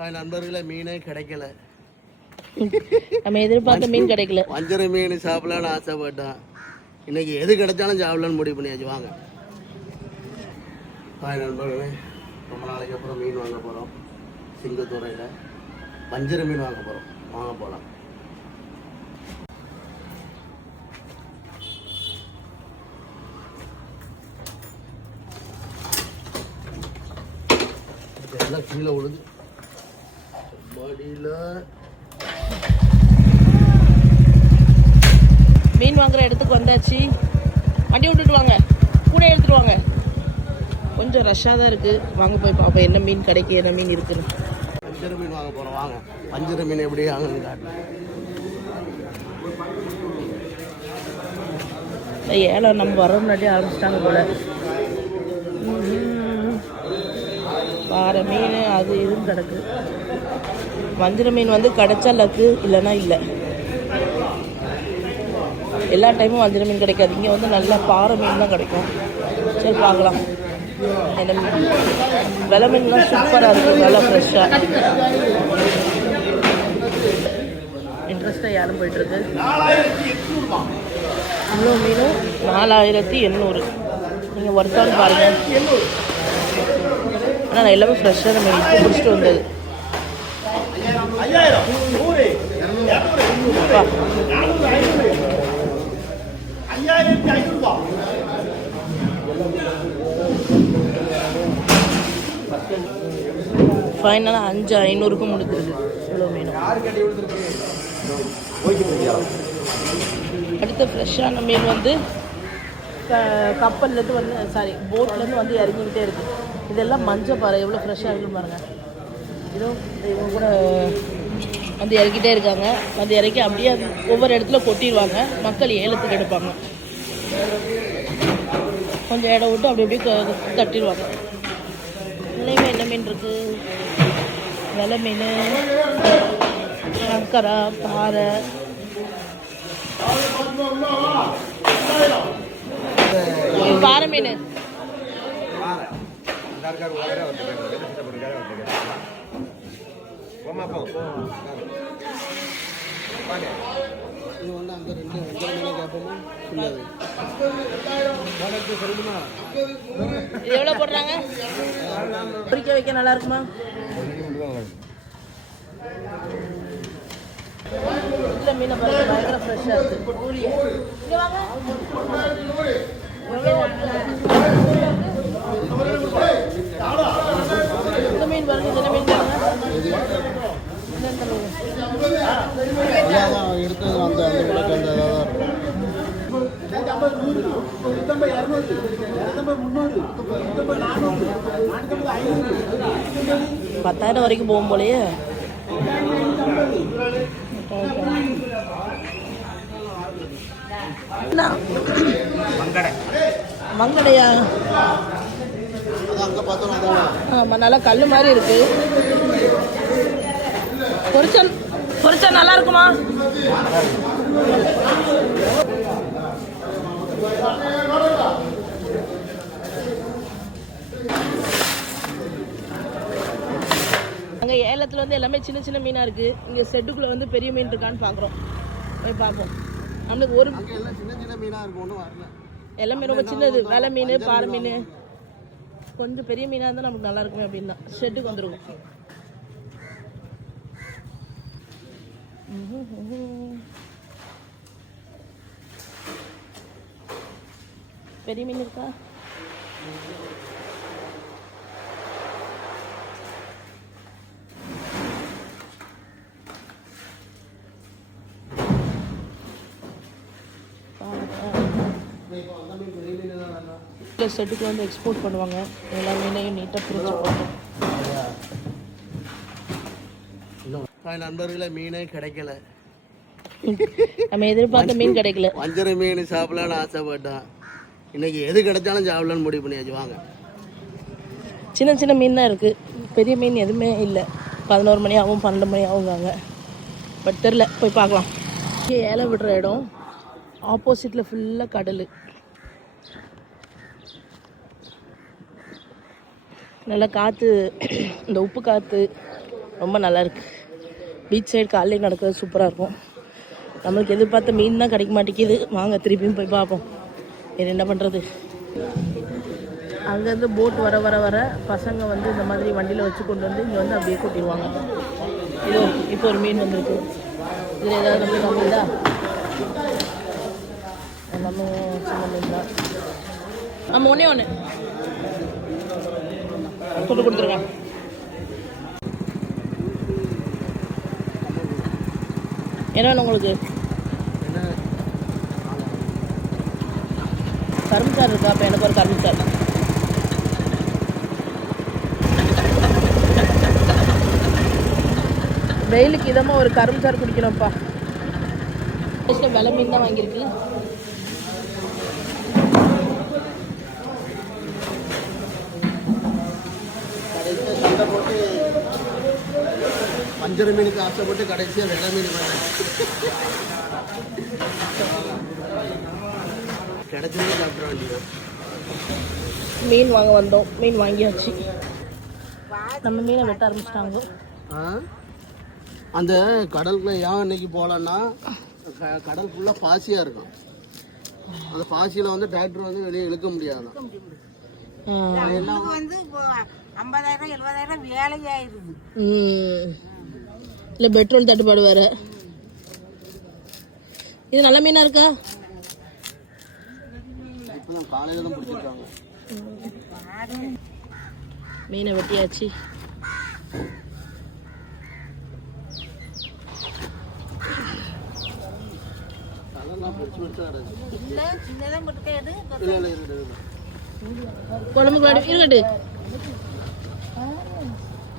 நண்பர்களே மீனே கிடைக்கல. நம்ம எதிர்பார்த்த மீன் கிடைக்கல. வஞ்சரை மீன் சாப்பிடலான்னு ஆசைப்பட்டேன். இன்னைக்கு எது கிடைச்சாலும் சாப்பிடலான்னு முடிவு பண்ணியாச்சு. வாங்க நண்பர்களே, ரொம்ப நாளைக்கு அப்புறம் மீன் வாங்க போகிறோம். சிங்கத்துறையில் வஞ்சரை மீன் வாங்க போகிறோம். வாங்க போகலாம். எல்லாம் கீழே விழுது மடியில். மீன் வாங்குற இடத்துக்கு வந்தாச்சு. வண்டி விட்டுட்டு வாங்க, கூட எடுத்துட்டு வாங்க. கொஞ்சம் ரஷ்ஷாக தான் இருக்குது. வாங்க போய் பார்ப்போம் என்ன மீன் கிடைக்கு, என்ன மீன் இருக்குன்னு. வஞ்சரை மீன் வாங்க போகிறோம். வாங்க வஞ்சரை மீன் எப்படி வாங்கன்னு காட்டுறேன். ஏலம் நம்ம வர முன்னாடி ஆரம்பிச்சிட்டாங்க போல. பாறை மீன் அது இதுவும் கிடக்கு. வஞ்சரை மீன் வந்து கிடைச்சா லக்கு, இல்லைன்னா இல்லை. எல்லா டைமும் வஞ்சரை மீன் கிடைக்காது. இங்கே வந்து நல்லா பாறை மீன் தான் கிடைக்கும். சரி பார்க்கலாம் என்ன மீன். வெலை மீன்லாம் சூப்பராக இருக்கும், நல்லா ஃப்ரெஷ்ஷாக. இன்ட்ரெஸ்டாக ஏலம் போயிட்டுருக்கு. இவ்வளோ மீனும் 4800. நீங்கள் ஒருத்தாலும் பாருங்கள். ஆனால் நான் எல்லாமே ஃப்ரெஷ்ஷாக நம்ம இப்போ பிடிச்சிட்டு வந்தது. ஃபைனலாக 5500க்கு முடிஞ்சிருக்கு இவ்வளோ மீனும். அடுத்த ஃப்ரெஷ்ஷான மீன் வந்து கப்பல்லேருந்து வந்து போட்லேருந்து வந்து இறங்கிக்கிட்டே இருக்குது. இதெல்லாம் மஞ்சள் பாறை எவ்வளோ ஃப்ரெஷ்ஷாக இருக்குன்னு பாருங்கள். இதுவும் இவங்க கூட வந்து இறக்கிட்டே இருக்காங்க. வந்து இறக்கி அப்படியே ஒவ்வொரு இடத்துல கொட்டிடுவாங்க. மக்கள் ஏலத்துக்கு எடுப்பாங்க. கொஞ்சம் இடம் விட்டு அப்படி அப்படியே தட்டிடுவாங்க. இதுலேயுமே என்ன மீன் இருக்குது? வெலை மீன், சங்கரா, பாறை. பாறை மீன் எவ்வளோ போடுறாங்க? பொரிக்க வைக்க நல்லா இருக்குமா? இல்லை மீனை பாருங்க, பயங்கர ஃப்ரெஷ்ஷாக இருக்குது. இந்த மீன் பாருங்க, இந்த மீன் பாருங்க. $10,000 வரைக்கும் போகும் போலயே. மங்கடையா? ஆமாம், நல்லா கல் மாதிரி இருக்கு. பொரிச்சா நல்லா இருக்குமா? அங்கே ஏலத்தில் வந்து எல்லாமே சின்ன சின்ன மீனாக இருக்குது. இங்கே செட்டுக்குள்ளே வந்து பெரிய மீன் இருக்கான்னு பார்க்குறோம். போய் பார்ப்போம். நம்மளுக்கு ஒரு சின்ன சின்ன மீனாக இருக்கும், ஒன்றும் வரல. எல்லாமே ரொம்ப சின்னது. வெலை மீன், பாறை மீன். கொஞ்சம் பெரிய மீனாக இருந்தால் நமக்கு நல்லா இருக்குமே அப்படின்னா ஷெட்டுக்கு வந்துருக்கும். பெரிய மீன் இருக்கா? செட்டுக்கு வந்து எக்ஸ்போர்ட் பண்ணுவாங்க. எல்லா மீனையும் நீட்டாக பிரிச்சு போட்டோம். நண்பர்களே, மீனே கிடைக்கல. நம்ம எதிர்பார்த்த மீன் கிடைக்கல. வஞ்சரை மீன் சாப்பிடலான்னு ஆசைப்பட்டேன். இன்னைக்கு எது கிடைச்சாலும் சாப்பிடலான்னு முடிவு பண்ணியாச்சு. வாங்க. சின்ன சின்ன மீன் தான் இருக்குது. பெரிய மீன் எதுவுமே இல்லை. 11 மணி ஆகும், 12 மணி ஆகுங்க. பட் தெரில, போய் பார்க்கலாம். ஏலை விடுற இடம் ஆப்போசிட்டில் ஃபுல்லாக கடல். நல்லா காற்று, இந்த உப்பு காற்று ரொம்ப நல்லா இருக்கு. பீச் சைடு காலையில் நடக்கிறது சூப்பராக இருக்கும். நம்மளுக்கு எதிர்பார்த்த மீன் தான் கிடைக்க மாட்டேங்குது. வாங்க திருப்பியும் போய் பார்ப்போம். வேறு என்ன பண்ணுறது. அங்கேருந்து போட் வர வர வர பசங்க வந்து இந்த மாதிரி வண்டியில் வச்சு கொண்டு வந்து இங்கே வந்து அப்படியே கொட்டிடுவாங்க. இதோ இப்போ ஒரு மீன் வந்துருக்கு. இதில் ஏதாவது நம்ம கம்மிங்களா? எல்லாமே சின்ன மீன் தான். ஆமாம், ஒன்றே ஒன்று போட்டு கொடுத்துருங்க. என்ன வேணும் உங்களுக்கு? கரும்புச்சாறு இருக்கா? அப்போ எனக்கு ஒரு கரும்புச்சாறு. வெயிலுக்கு இதமாக ஒரு கரும்புச்சாறு குடிக்கணும்ப்பா. வெலை மீன் தான் வாங்கியிருக்கு. சண்டை போட்டு வஞ்சர மீனுக்கு ஆசைப்பட்டு கடைசியாக வெள்ளை மீன் கிடைச்சதே சாப்பிட வேண்டியது. மீன் வாங்க வந்தோம். மீன் வாங்கியாச்சு. நம்ம மீனை வெட்ட ஆரம்பிச்சிட்டாங்க. அந்த கடலுக்குள்ள ஏன் இன்னைக்கு போகலன்னா கடல் ஃபுல்லாக பாசியாக இருக்கும். அந்த பாசியில் வந்து டிராக்டர் வந்து வெளியே இழுக்க முடியாது. வந்து 50,000 70,000 வேலையாயிருது. இல்லை பெட்ரோல் தட்டுப்பாடு வேறு. இது நல்ல மீனாக இருக்கா? இப்போ தான் காலையில் தான் பிடிச்சிருக்காங்க. மீனை வெட்டியாச்சு. அதெல்லாம் பிடிச்சி பிடிச்சா கிடக்கு. இல்லை சின்னதாக மட்டும் எடு. இல்லை இல்லை இருக்குது. குழம்புக்கு இருக்கட்டு.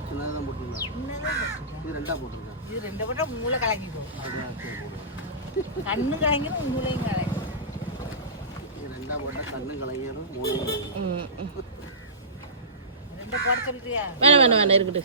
சின்னதாக தான் போட்டுருக்கேன். இது ரெண்டாக போட்டிருக்கேன். இது 2 போட்டா மூளை கலங்கிடும். கண்ணு கலங்கிடும், மூளையும் கலங்கிடும். இது ரெண்டாக போட்டால் கண்ணு கலங்கிடும், மூளையும். 2 போட சொல்றியா? வேணாம் வேணாம் வேணாம் இருக்கட்டு.